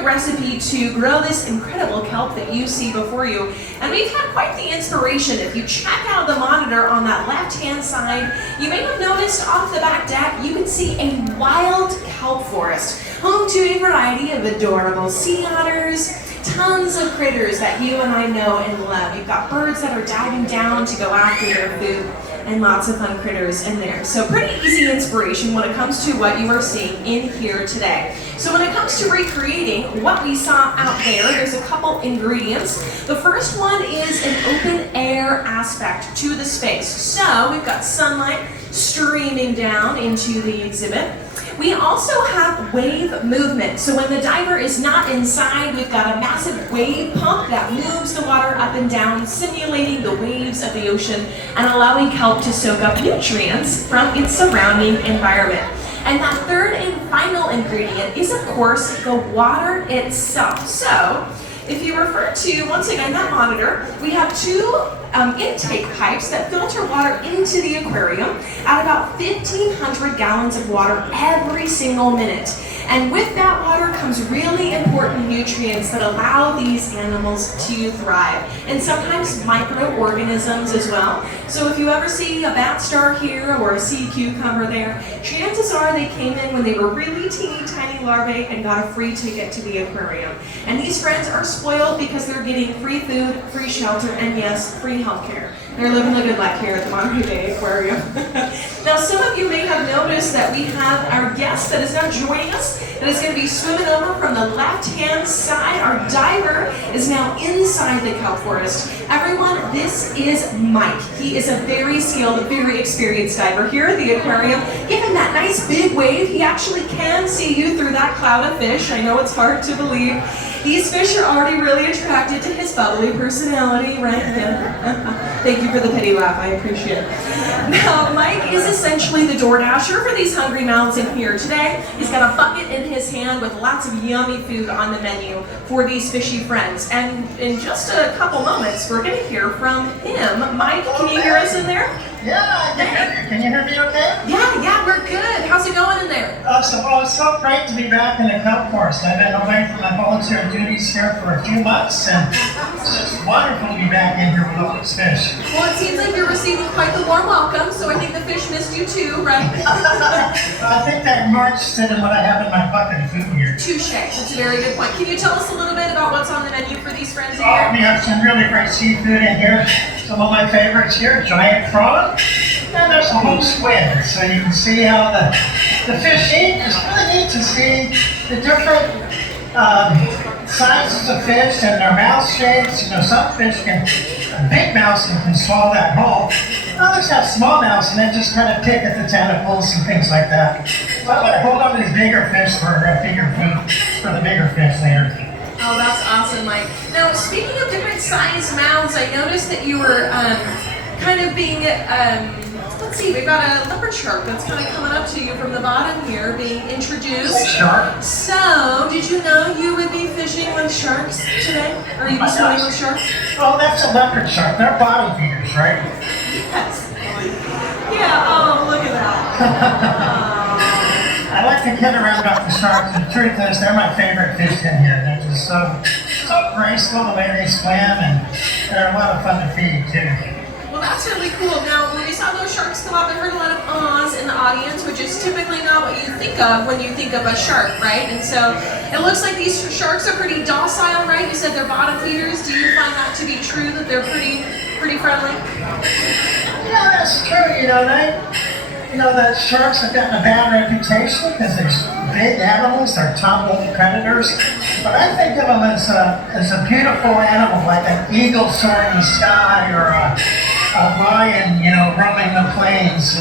perfect recipe to grow this incredible kelp that you see before you. And we've had quite the inspiration. If you check out the monitor on that left-hand side, you may have noticed off the back deck, you can see a wild kelp forest, home to a variety of adorable sea otters, tons of critters that you and I know and love. You've got birds that are diving down to go after their food, and lots of fun critters in there. So pretty easy inspiration when it comes to what you are seeing in here today. So when it comes to recreating what we saw out there's a couple ingredients. The first one is an open air aspect to the space. So we've got sunlight streaming down into the exhibit. We also have wave movement. So when the diver is not inside, we've got a massive wave pump that moves the water up and down, simulating the waves of the ocean and allowing kelp to soak up nutrients from its surrounding environment. And that third and final ingredient is, of course, the water itself. So if you refer to, once again, that monitor, we have two intake pipes that filter water into the aquarium at about 1,500 gallons of water every single minute. And with that water comes really important nutrients that allow these animals to thrive. And sometimes microorganisms as well. So if you ever see a bat star here or a sea cucumber there, chances are they came in when they were really teeny tiny larvae and got a free ticket to the aquarium. And these friends are spoiled because they're getting free food, free shelter, and yes, free healthcare. They're living the good life here at the Monterey Bay Aquarium. Now, some of you may have noticed that we have our guest that is now joining us, that is going to be swimming over from the left-hand side. Our diver is now inside the kelp forest. Everyone, this is Mike. He is a very skilled, very experienced diver here at the aquarium. Give him that nice big wave. He actually can see you through that cloud of fish. I know it's hard to believe. These fish are already really attracted to his bubbly personality, right? Yeah. Thank you for the pity laugh, I appreciate it. Now, Mike is essentially the door dasher for these hungry mouths in here today. He's got a bucket in his hand with lots of yummy food on the menu for these fishy friends. And in just a couple moments, we're going to hear from him. Mike, can you hear us in there? Yeah, I can hear you. Can you hear me okay? Yeah, we're good. How's it going in there? It's so great to be back in the kelp forest. I've been away from my volunteer duties here for a few months, and it's just wonderful to be back in here with all these fish. Well, it seems like you're receiving quite the warm welcome, so I think the fish missed you too, right? I think that marched in what I have in my bucket of food here. Touche. That's a very good point. Can you tell us a little bit about what's on the menu for these friends in here? We have some really great seafood in here. Some of my favorites here, giant prawn. And there's a whole squid, so you can see how the fish eat. It's really neat to see the different sizes of fish and their mouth shapes. You know, some fish can, a big mouse can swallow that whole. Others have small mouths and then just kind of pick at the tentacles and things like that. So I'm going to hold on to these bigger fish for bigger food, for the bigger fish later. Oh, that's awesome, Mike. Now, speaking of different size mouths, I noticed that you were kind of being, let's see, we've got a leopard shark that's kind of coming up to you from the bottom here, being introduced. Shark. So, did you know you would be fishing with sharks today? Or you'd be swimming with sharks? Oh, that's a leopard shark. They're bottom feeders, right? Yes. Yeah, oh, look at that. I like to kid around about the sharks. The truth is, they're my favorite fish in here. They're just so graceful the way they swim, and they're a lot of fun to feed, too. Well, that's really cool. Now, when we saw those sharks come up, I heard a lot of ahs in the audience, which is typically not what you think of when you think of a shark, right? And so, it looks like these sharks are pretty docile, right? You said they're bottom feeders. Do you find that to be true, that they're pretty friendly? Yeah, that's true. The sharks have gotten a bad reputation because they're big animals, they're tumble predators. But I think of them as a beautiful animal, like an eagle soaring in the sky or a lion, roaming the plains.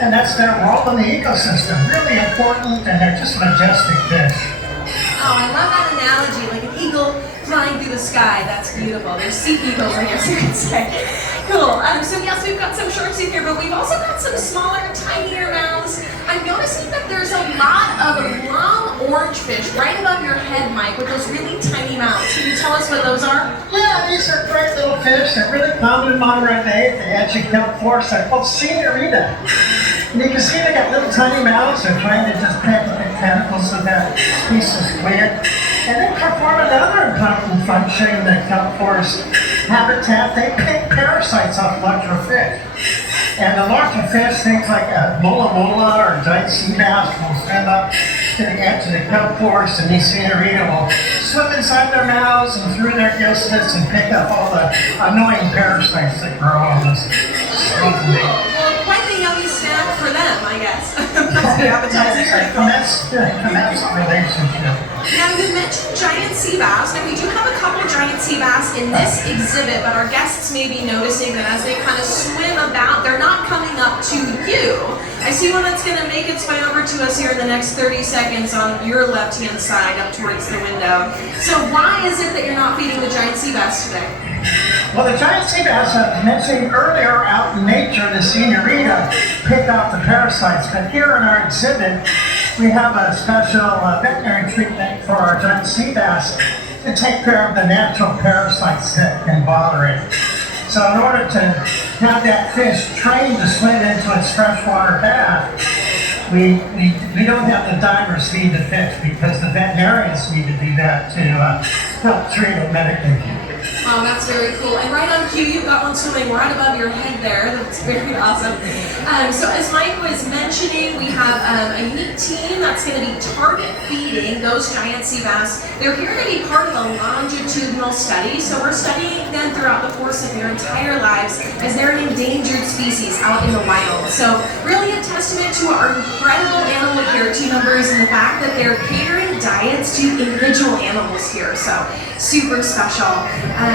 And that's their role in the ecosystem. Really important, and they're just majestic fish. Oh, I love that analogy, like an eagle flying through the sky. That's beautiful. They're sea eagles, I guess you could say. Cool. So yes, we've got some sharks in here, but we've also got some smaller, tinier mouths. I'm noticing that there's a lot of long orange fish right above your head, Mike, with those really tiny mouths. Can you tell us what those are? Yeah, these are great little fish. They're really common in Monterey Bay, the edge of kelp forest. They're called senorita. And you can see they got little tiny mouths. They're trying to just peck at the tentacles of that piece of squid. And they perform another important function in the kelp forest habitat. They pick parasites off larger fish. And the larger fish, things like a mola or a giant sea bass, will swim up to the edge of the kelp forest, and these Cinerita will swim inside their mouths and through their gill slits and pick up all the annoying parasites that grow on this. Well, quite the yummy snack for them, I guess. Must be appetizing. That's the relationship. Now, you mentioned giant sea bass, and we do have a couple giant sea bass in this exhibit, but our guests may be noticing that as they kind of swim about, they're not coming up to you. I see one that's going to make its way over to us here in the next 30 seconds on your left-hand side up towards the window. So why is it that you're not feeding the giant sea bass today? Well, the giant sea bass I mentioned earlier out in nature, the Cinerita, pick out the parasites. But here in our exhibit, we have a special veterinary treatment for our giant sea bass to take care of the natural parasites that can bother it. So in order to have that fish trained to swim into its freshwater bath, we don't have the divers feed the fish because the veterinarians need to do that to help treat it medically. Wow, that's very cool. And right on cue, you've got one swimming right above your head there. That's very awesome. So as Mike was mentioning, we have a unique team that's going to be target feeding those giant sea bass. They're here to be part of a longitudinal study. So we're studying them throughout the course of their entire lives as they're an endangered species out in the wild. So really a testament to our incredible animal care team members and the fact that they're catering diets to individual animals here. So super special.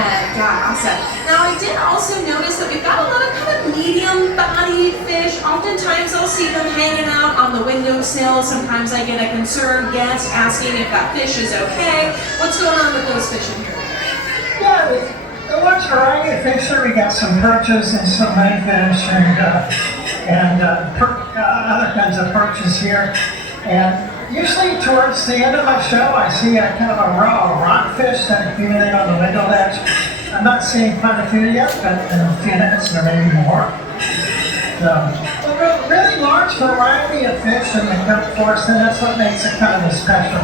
Yeah, awesome. Now I did also notice that we've got a lot of kind of medium-bodied fish. Oftentimes I'll see them hanging out on the windowsill. Sometimes I get a concerned guest asking if that fish is okay. What's going on with those fish in here? Yeah, the large variety of fish here. We got some perches and some redfish and other kinds of perches here. And usually towards the end of my show, I see a kind of a row of rockfish that accumulate on the window ledge. I'm not seeing quite a few yet, but in a few minutes there may be more. So, a really large variety of fish in the kelp forest, and that's what makes it kind of a special